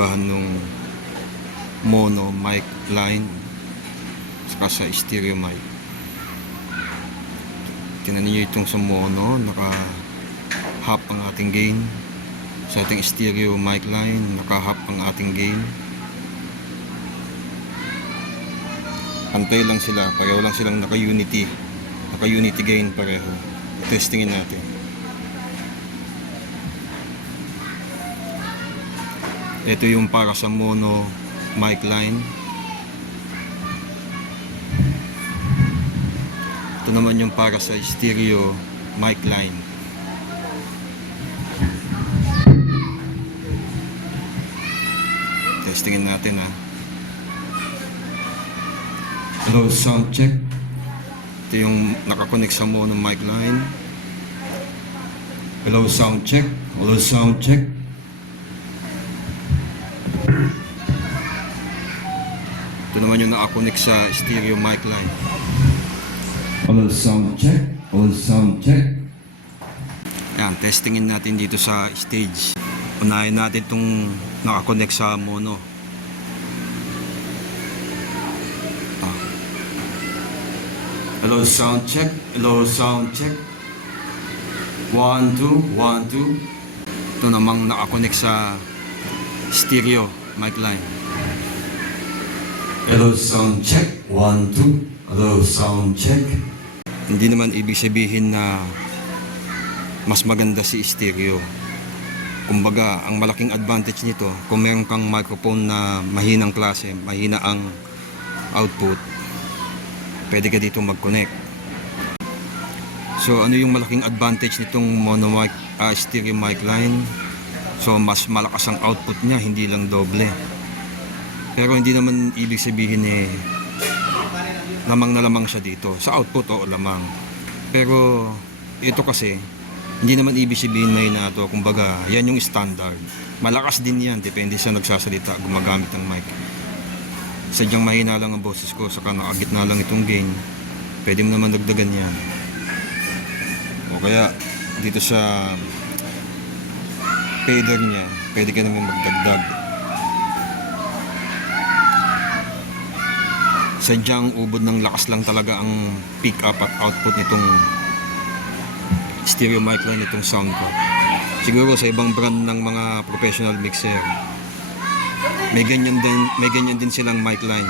kaibahan nung mono mic line saka sa stereo mic. Tingnan niyo itong sa mono, naka-half ang ating gain. Sa ating stereo mic line, naka-half ang ating gain. Pantay lang sila, pareho lang silang naka-unity gain pareho. Testingin natin. Ito yung para sa mono mic line. Ito naman yung para sa stereo mic line. Testingin natin ha. Hello, sound check. Ito yung nakakonect sa mono mic line. Hello, sound check. Hello, sound check. Ito naman yung nakakonect sa stereo mic line. Hello, sound check. Hello, sound check. Yan, testingin natin dito sa stage. Unahin natin itong nakakonect sa mono. Hello, sound check. Hello, sound check. 1, 2, 1, 2. Ito namang nakakonect sa stereo mic line. Hello, sound check. 1, 2. Hello, sound check. Hindi naman ibig sabihin na mas maganda si stereo. Kumbaga, ang malaking advantage nito, kung meron kang microphone na mahinang klase, mahina ang output, pwede ka dito mag-connect. So ano yung malaking advantage nitong mono mic, stereo mic line? So mas malakas ang output niya, hindi lang doble. Pero hindi naman ibig sabihin lamang na lamang siya dito. Sa output, oo, lamang. Pero ito kasi hindi naman ibig sabihin mahina ito. Kumbaga, yan yung standard. Malakas din yan, depende sa nagsasalita, gumagamit ng mic. Sadyang mahina lang ang boses ko, saka nakagitna lang itong gain, pwede mo naman dagdagan yan. O kaya dito sa fader niya, pwede ka naman magdagdag. Sadyang ubod ng lakas lang talaga ang pick up at output nitong stereo mic line, itong sound ko. Siguro sa ibang brand ng mga professional mixer, may ganyan din silang mic line.